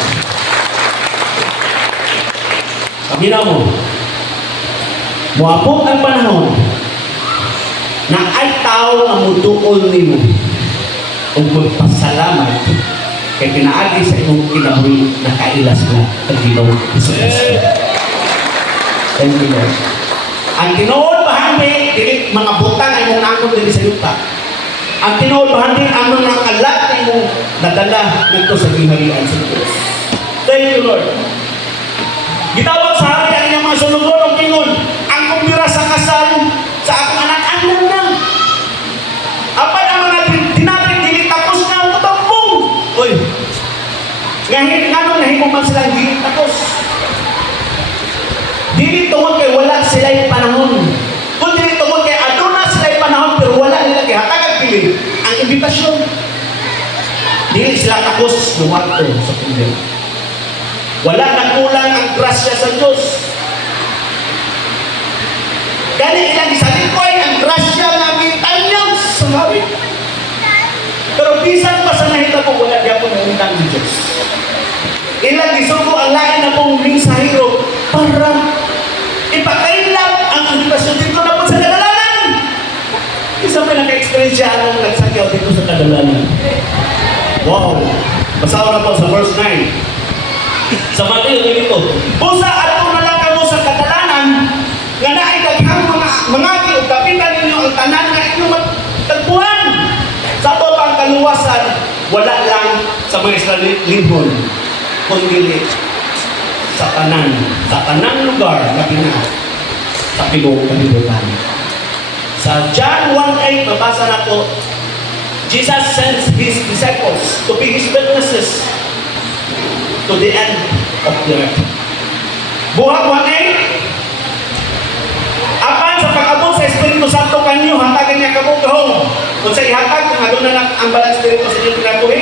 Paminaw mo, muabot ang panahon na ay tao nga mutuon nimo ug magpasalamat kay pinaagi sa imong kinabuhi na kailas na ang Ginoo Hesus Kristo. Thank you, Lord. Ang tinuod bahandi dili mga butang ay mong angkon dili sa yuta. Ang tinuod bahandi ang mga kalat ay mong nadala ngadto sa gingharian sa Dios. Thank you, Lord. Gitawag sa hari ang inyong mga sulugon o pingon, ang kumbira sa kasal sa akong anak andam na. Apan ang mga dinapit dili tapos na ang utambong. Oy. Ngayon nahimo man silang dili tapos. Dili tungod kay wala sila'y panahon. Kung dili tungod kay aduna sila'y panahon pero wala nila kay hatagag pili ang imbitasyon. Dili sila tapos lumakto sa kumbira. Wala nagkulang ang grasya sa Diyos. Gani ilang isalit ko ay ang grasya na gitanyang sa hari. Pero bisan pa sa nahitabo, wala diya po nangutang ng Diyos. Ilang isugo ang lain na pong minsahiro para ipakailap ang edukasyon dito na po sa kadalanan. Isa pa naka-experience siya anong nagsakyaw dito sa kadalanan. Wow! Basaw na po sa verse 9. Sa Mateo dito, busa ato na lang kamo sa kadalanan nga naay daghang mga o kapitan ninyo ang tanan nga inyong matagpuan. Sa to pang kaluwasan, wala lang sa mga Israelinhon, kundi sa tanang lugar na sa pibong kalibutan. Sa John 1:8, mabasa na po, Jesus sends His disciples to be His witnesses to the end of the earth. Buhat 1:8, apan sa pag-abot sa Espiritu Santo kanyo, hatagan niya kabugahong. Kung sa ihatag, kung adun na lang ang balang Espiritu sa inyong pinabuhi,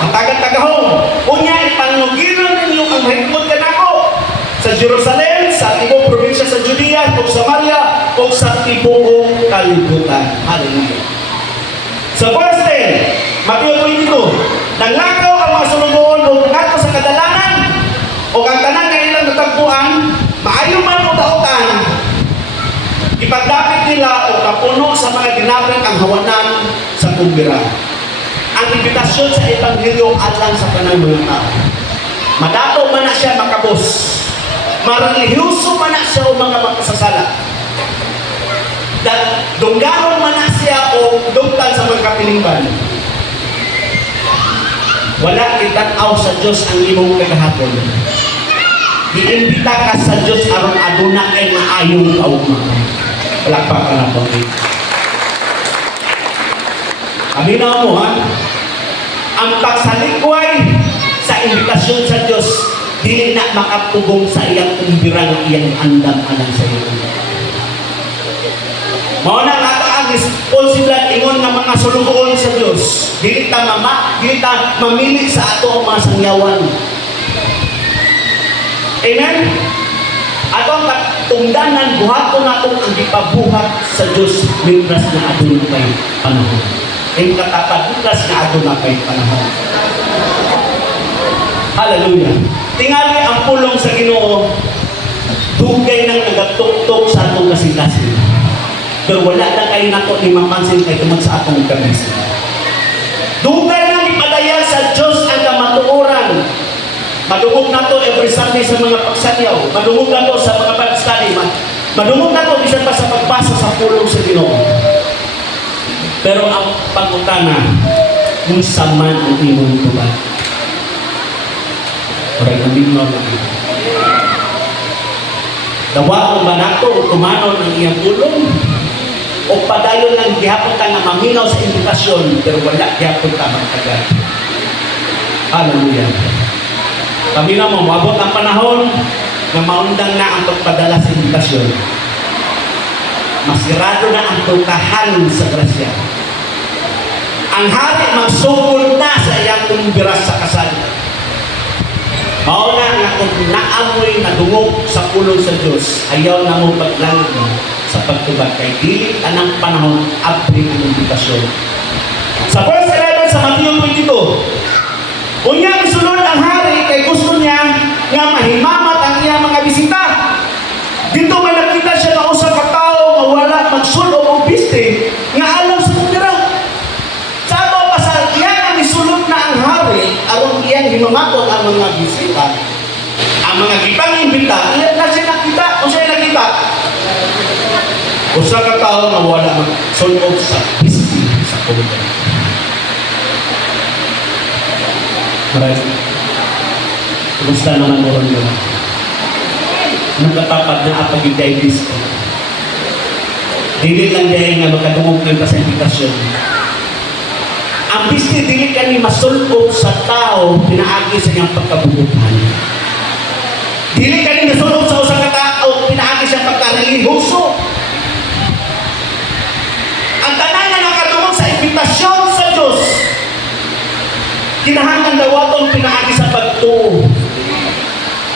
hatagan tagahong. Unya, ipanugilan ninyo ang mahigmod kanako sa Jerusalem, sa tibong probinsya sa Judea, o Samaria, o sa tibong kalibutan. Hallelujah. Sa verse 10, Mateo 22, nanglakaw ang mga sulugoon o ngadto sa kadalanan o ang tanan nga ilang natagpuan, maayo man o daotan, ipagdapit nila o kapuno sa mga ginapit ang hawanan sa kumbira. Ang imbitasyon sa Ebanghelyo alang sa kanang mga tao. Madato man na siya makabos, marelihiyoso man na siya o mga makasasala, dunggaron man na siya o dugtan sa mga kapilingban. Wala kitanaw sa Diyos ang imong kagahapon. Iimbita ka sa Diyos aron aduna kay maayong kaugma. Palakpakan na po. Aminaw mo ha? Ang pagsalikway sa imbitasyon sa Diyos dili na makapugong sa iyang kumbira ng iyang andam alang sa iyo. Mao na nga ang responsibilidad ingon nga mga sulugoon sa Dios. Dili ta mamili sa ato ang mga sangyawan. Amen. Ato ang tungdanan buhaton nato ang gipabuhat sa Dios mientras na adun kay panahon. Ay katapad mientras na adun kay panahon. Hallelujah. Tingali ang pulong sa Ginoo dugay nang nagatuktok sa atong kasing-kasing. Pero wala na kayo nato ni mapansin kay tungod sa atong kabis. Dugay nang ipadayal sa Diyos ang kamatuoran. Madungog na to every Sunday sa mga pagsanyaw. Madungog na to sa mga pag-study. Madungog na to bisan pa sa pagbasa sa pulong sa Ginoo. Pero ang pangutana, kung saman ang imong tubag. Parang namingaw na ito. Dawa ba nato o tumanon ang iyang pulong? O padayon lang gihapon ka na maminaw sa imbitasyon pero wala gihapon ka magtagal. Hallelujah. Paminaw mo, mabot ang panahon na maundang na ang pagpadala sa imbitasyon. Masirado na ang tukahan sa grasya. Ang hari magsugod na sa iyang kumbiras sa kasal. Mauna nga kung naamoy na dungog sa pulong sa Diyos, ayaw na mo paglangan sa pagtubag kay dili anang panahon abri ang imbitasyon. Sa verse 11 sa Matthew 22, unya misulod ang hari kay gusto niya nga mahimamat ang iyang mga bisita. Dito may nakita siya na usa ka tawo nga wala magsulod o biste nga alam sa kundira. Sa ato pa sa iyang nga misulod na ang hari aron iyang himamakot ang mga bisita. Ang mga gitang imbita, iyan na siya nakita. Kung siya nakita, usa ka tawo nga wala magsulod sa biste sa kundira. Right. Kumusta naman mo ron yun? Nagkatapat na apag yung diabetes ko. Dili lang dahil nga magkatungog ng presentitasyon. Ang bisti dili ka ni masulpog sa tao pinaagi sa niyang pagkabubutan. Dili ka ni masulpog sa usang katao pinaagi sa pagkarelihoso. Ang tanan nga nakatungog sa imbitasyon sa Diyos, kinahanglan dawaton pinaagi sa pagtuo.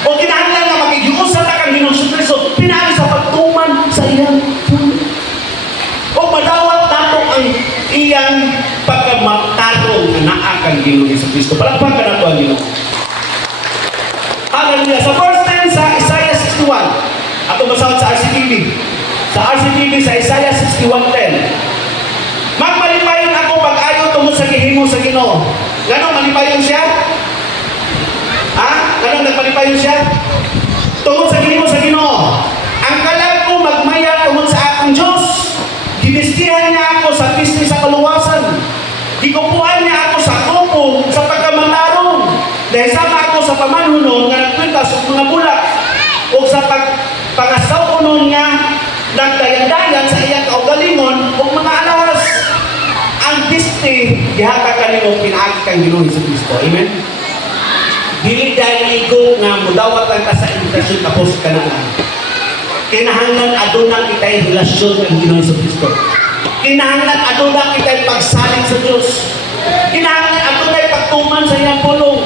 O kinahanglan nga magigiusa ta kang Ginoong Kristo pinaagi sa pagtuman sa iyang puno. O madawat nato ang iyang pagkamaktarong na naa kang Ginoong Kristo. Palakpakan na po ang Ginoo. Hallelujah. Sa verse 10 sa Isaiah 61, ato basahon sa RCTV. Sa RCTV sa Isaiah 61:10. Magmalipayon ako pag-ayo tungod sa gihimo sa Ginoo. Ganong malipayon siya? Ha? Ganong nagmalipayon siya? Tungod sa gihimo sa Ginoo. Ang kalag ko magmaya tungod sa akong Diyos. Ginistihan niya ako sa piste sa kaluwasan. Gikupuan niya ako sa kupo sa pagkamantarong. Dahil sama ako sa pamanhunon nga nagkwintas og mga bulak. O sa pangasaw kuno niya nagdayan-dayan sa iyang kaugalingon o mga alahas. Ang piste gihata kanimo pinaagi kang Ginoong Kristo. Amen. Dili dahil igo nga mudawat lang ka sa invitasyon tapos ka na lang. Kinahanglan aduna kita'y relasyon ng Ginoong Kristo. Kinahanglan aduna kita'y pagsaling sa Diyos. Kinahanglan aduna'y pagtuman sa iyang pulong.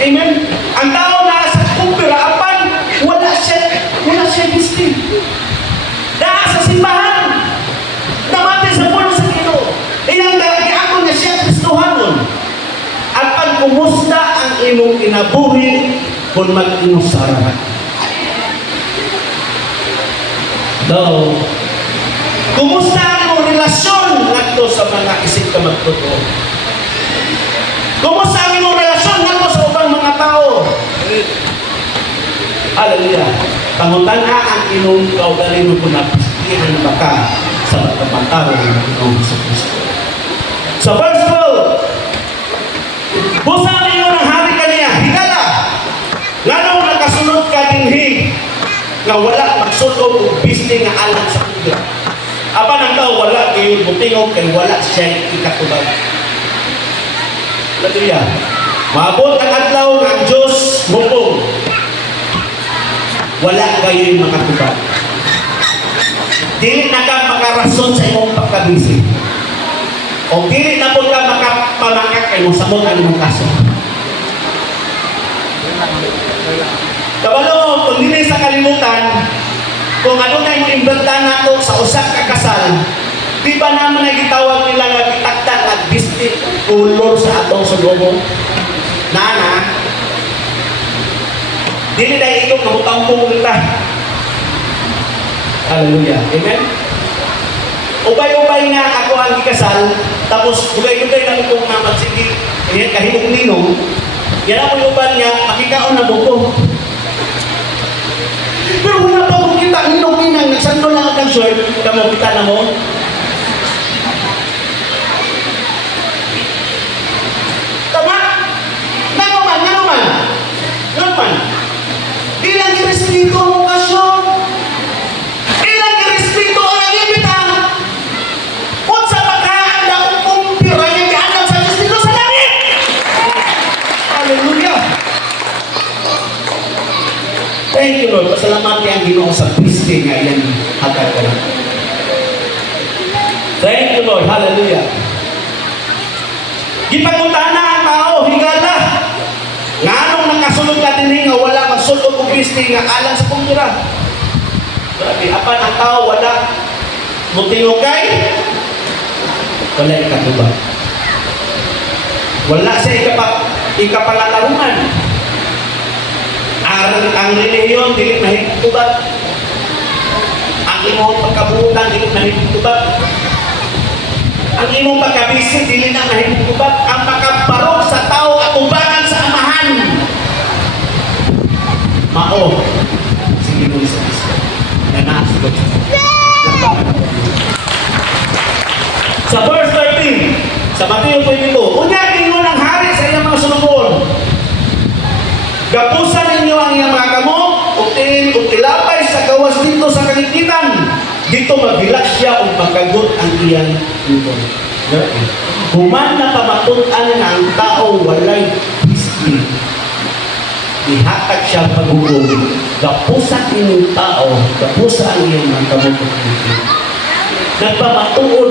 Amen. Ang tao na sa kumpira apan wala siya bisti. Dahil sa simbahan namatay sa puno sa Ginoo. Iyang ako na siya Kristohanon. At pag kumusta ang imong kinabuhi kung mag-inusarahan. No. Kumusta ang imong relasyon ngadto sa mga isip ka magtotoo? Kumusta ang imong relasyon ngadto sa ubang mga tao? Hallelujah. Pangutan na ang imong kaugaling mo kung napistihan ba ka sa pagkapantarong ng Ginoong Kristo. Sa verse 12, busa ninyo ng hari kaniya, higala, lalo nakasunod ka dinhi, nga wala magsulog o bisne nga alam sa kuya. Aba nang tao, wala kayo butingog, kay wala siya ikatubag. Hallelujah. Maabot ang adlaw ng Diyos mupong. Wala kayo makatubag. Dili na ka makarason sa imong pagkabisi. O dili na po ka makapamangak kay mo sabot ang imong kaso. Kabalo, kung dili sa kalimutan, kung ano na yung imbenta nato sa usak ka kasal, di ba naman ay gitawag nila nga gitakda at bistik kulor sa atong sulobo? Nana, dili na ito mahutampong kita. Hallelujah. Amen? Ubay-ubay nga ako ang ikasal, tapos gulay-gulay lang itong magsigi, kahimong ninong, yan ako yung uban niya, makikaon na buko. Pero wala pa kung kita, ninong-inang, nagsando lang ang shirt, kamo kita na mo. Tama? Nanuman. Ilang irespeto ang okasyon. Ilang irespeto ang ibita. Kung sa pagkaanda kong kumpira yung kaanap sa Diyos dito sa langit. Hallelujah. Thank you, Lord. Pasalamat niya ang Ginoo sa Kristi nga iyan hatag ko lang. Thank you, Lord. Hallelujah. Gipangutana ang tao, higala. Nga anong nakasulod ka din nga wala magsulod o Kristi nga alang sa kumpira. Grabe, apan ang tao wala mutingog kay wala ikatubag. Wala sa ikapangatarungan. Ang relihiyon, dili mahigtubag. Ang imong pagkabuutan, dili mahigtubag. Ang imong pagkabisi, dili na mahigtubag. Ang pagkabarog sa tao at ubagan sa amahan. Mao. Sige mo sa Kristo. Yan na, sigod. Sa verse 13, sa Mateo 22, unya ninyo ng hari sa iyang mga sunugol. Gapusan ninyo ang iyang mga kamo, utilapay sa gawas dito sa kaligkitan. Dito magbilak siya o magkagot ang iyang lupon. Human na pamatutan na ang tao walay history. Ihatag siya pagugong. Gapusan inyong tao, gapusan ang iyang mga kamo. Nagpamatuod,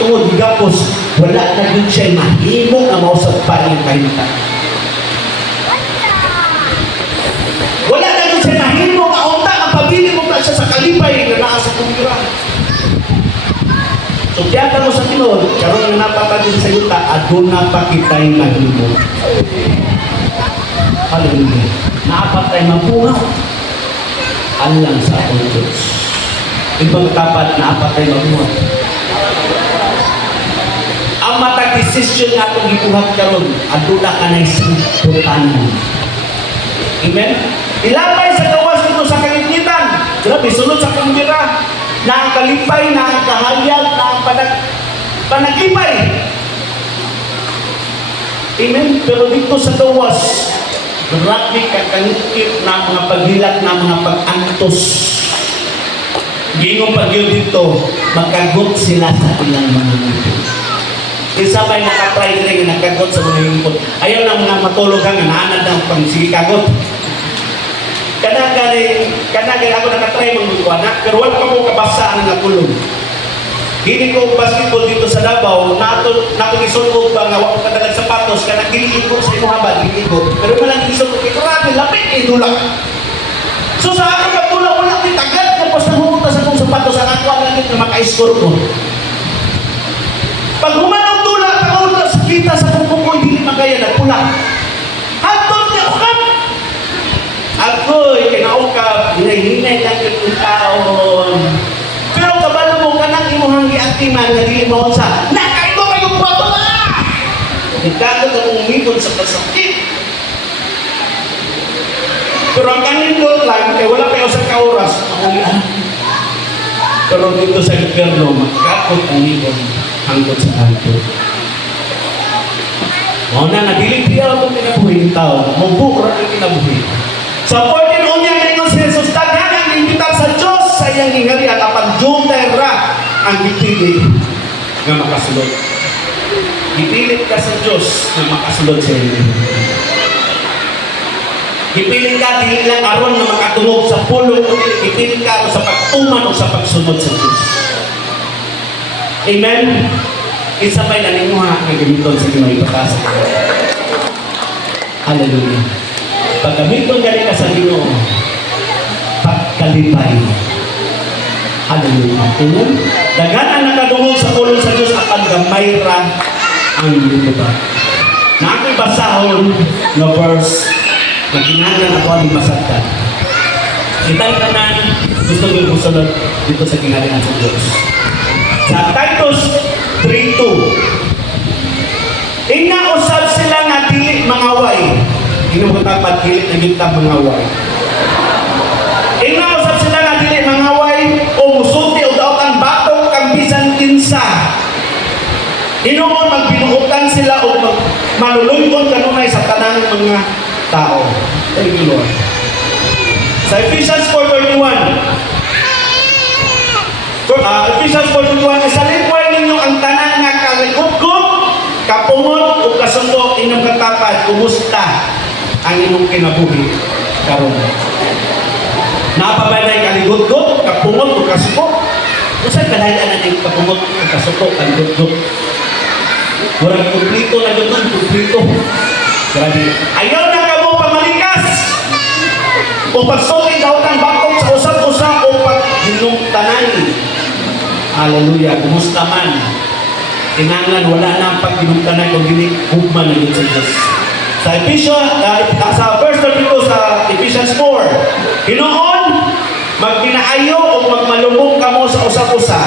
tungod gapos, wala na din siya mahimo na mausap pa yung kahinta. Wala na din siya mahimo na unta ang pabili mo pa siya sa kalipay na nasa kumira. So tiyata mo sa tinod, karoon na napapagin sa yuta, adun na pa kita'y mahimo. Hallelujah. Naapatay mabuhat. Alang sa atong Diyos. Ibang tapat na apatay mabuhat. Ang matag desisyon na itong ipuhat karon, aduna ka na isiputan mo. Amen? Ilapay sa gawas dito sa kalignitan. Grabe, sunod sa kumbira. Na ang kalipay, na ang kahayag, na ang panaglipay. Amen? Pero dito sa gawas, grabe kakangkit na mga paghilak, na mga pag-antos. Gingong pag-yun dito, magkagot sila sa ilang mga ngipon. Isa ba'y nakatry rin na nagkagot sa mga ngipon. Ayaw na mga matulog ka nga, naanad na pang sige kagot. Kanagay ako nakatry mga ngipon, pero wala pa mo kabasa ang natulog. Gini ko basketball dito sa Davao, nakulisulog ba nga wako kadalag sapatos, kanang giliin ko sa imuhabad, giliin ko. Pero walang gisulog, grabe, lapit, idulak. So sa ako pagtulak, wala ko tagad, tapos nahumunta sa kong sapatos, ang ako ang langit na maka-score ko. Pag humanong tulak, pag sa kita sa kong ko, hindi magaya, nagpula. Hantod niya ako kan! Ako'y kinaukap, hinay-hinay lang yung taon. Pero kabalo mo ka nang imuhang giaktiman na dili mo sa nakaino kayong bato na! Nagkagot ang umikot sa pasakit. Pero ang kanindot lang, wala pa yung sa kauras. Pero dito sa impyerno, magkakot ang ibon hanggang sa hanggang. Mauna na, dili piyaw itong kinabuhi ng tao. Mabukra ang kinabuhi. Sa 14 unya ngayon si Jesus, daghan ang imbitar sa Diyos sa iyang hingharian kapag jumtay ra ang gipilit nga makasulod. Gipilit ka sa Diyos na makasulod sa iyo. Gipilit ka, dili lang aron na makatulog sa pulong, gipilit ka sa pagtuman o sa pagsunod sa Diyos. Amen? Isa ba'y naninguha ang gamiton sa kinong ipatasa? Hallelujah. Pag gamiton galing ka sa Ginoo, pagkalipay. Hallelujah. Amen? Daghan ang nakadungog sa pulong sa Diyos at paggamay ra ang liputan. Na ako'y basahon na verse magkinahanglan ako ang masagdan. Itang tanan, gusto ko yung musulod dito sa kinahanglan sa Diyos. Sa Titus 3:2, inausap sila nga dili mangaway. Inumutapat dili na gitang mangaway. Inausap sila nga dili mangaway o musulti o daot ang batong kang bisan kinsa. Inuon magbinuutan sila o malulungkon kanunay sa tanang mga tao. Thank you, Lord. Sa Ephesians 4:31, Ephesians 4:31, isalipway ninyo ang tanan nga kaligupgup, kapungod o kasundo inyong katapat, kumusta ang inyong kinabuhi karon. Napabalay kaligupgup, kapungod o kasundo? Usan kadayan na yung kapungod o kasundo, kaligupgup? Murang kumplito na doon, kumplito. Grabe. Ayaw na ka mo pamalikas. O pagsulit daw kang bakot sa usap-usap o pag-hinungtanan. Hallelujah. Kumusta man? Kinanglan, wala na ang pagkinumtanan kung hindi hugman na yun sa Diyos. Sa verse 32 sa Ephesians 4, Hinoon, magkinaayo o magmalubong kamo sa usap-usa.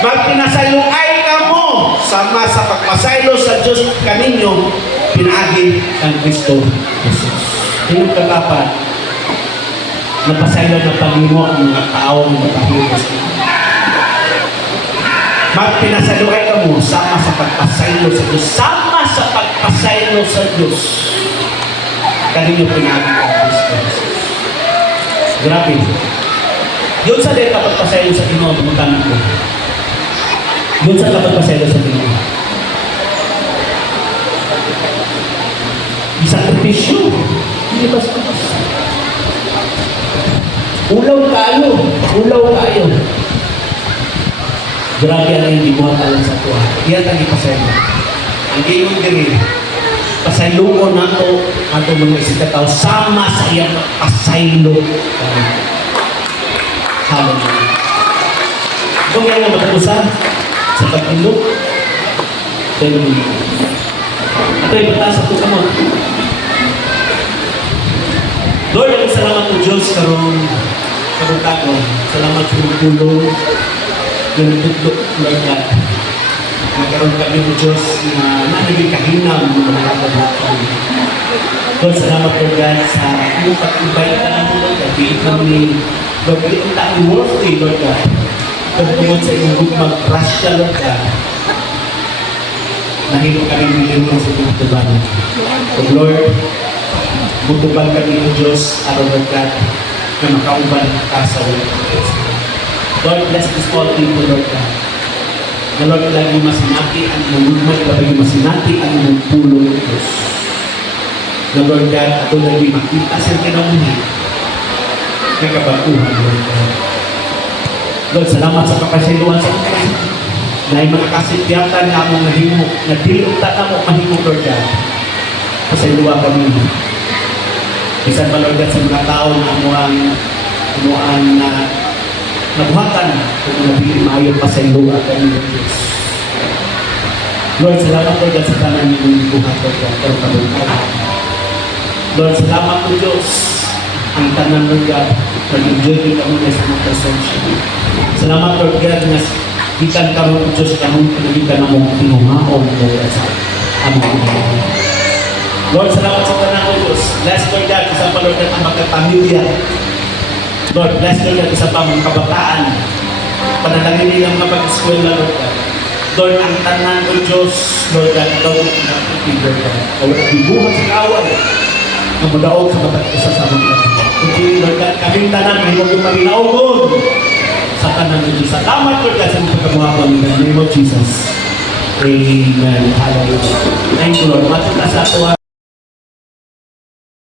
Magpinasalungay kamo sama sa pagpasaylo sa Diyos kaninyo, pinaagi ang Kristo Jesus. Inyong katapat, napasaylo na Panginoon ang mga taong nakahirap. Magpinasalungay kamo sama sa pagpasaylo sa Diyos. Sama sa pagpasaylo sa Diyos. Kaninyo pinaagi ang Kristo Jesus. Grabe. Yun sa din kapag pasaylo sa Ginoo, tumutanong ko. Yun sa kapag pasaylo sa Ginoo. Isakripisyo. Hindi ba sa kapag? Ulaw kayo. Ulaw kayo. Grabe ang hindi mo talang sa tuwa. Iyan ang ipasaylo. Ang iyong diri, pasaylo ko na ito, ato mga isikataw, sama sa iyang pasaylo. Hallelujah. Kung yan ang matapusan sa pag-ilog, ito ay bata sa tuka mo. Lord, ang salamat ng Diyos karong tago. Salamat sa mga tulong na nagtutulog, Lord God. Nagkaroon kami ng Diyos na nanaging kahinam ng mga kapatid. Lord, salamat Lord God sa iyong pag-ibay ka namin, Lord God. Diit namin Lord, ang taong worthy, Lord God. Pagtungod sa iyong gugmang grasya, Lord God. Nahilo kami nilimunan sa iyong tuban. So, Lord, butuban kami ng Diyos, araw, Lord God, na makauban ka sa walang Diyos. Lord, bless this small people, Lord God. Na Lord, lagi masinati ang iyong gugmang, lagi masinati ang iyong pulo ng Diyos. Na Lord God, ato lagi makita sa kinamuhi nagkabaguhan, Lord God. Lord, salamat sa kapasiluan sa Kristo. Na yung mga kasityatan na among nahimo, na dilutan na mo mahimo, Lord God. Pasiluan kami. Isang pa, Lord God, sa mga tao na amuan na nabuhatan kung nabili maayon pasiluan kami, Lord God. Lord, salamat, Lord God, sa tanan ng buhat, Lord God. Pero kabuntan. Lord, salamat po, Diyos. Ang tanan, Lord God, nag-enjoy din kami na sa mga presensya. Salamat, Lord God, na ikan kami ng Diyos na mong pinagitan na mong tinungaon, Lord God, sa among mga. Lord, salamat sa tanan ng Diyos. Bless, Lord God, isa pa, Lord God, ang magkapamilya. Lord, bless, Lord God, isa pa mga kabataan. Panalangin nilang mapag-eskwela, Lord God. Lord, ang tanan ng Diyos, Lord God, ikaw ang pinag-ipig, Lord God. Ikaw ang bibuhat sa kaaway na madaog sa matag-isa sa mga. Kundi, Lord God, kaming tanan, may huwag yung paginaogon sa tanan ng Diyos. Salamat, Lord God, sa mga pagkamuha ko in the name of Jesus. Amen. Hallelujah. Thank you, Lord. Matut na sa tuwa.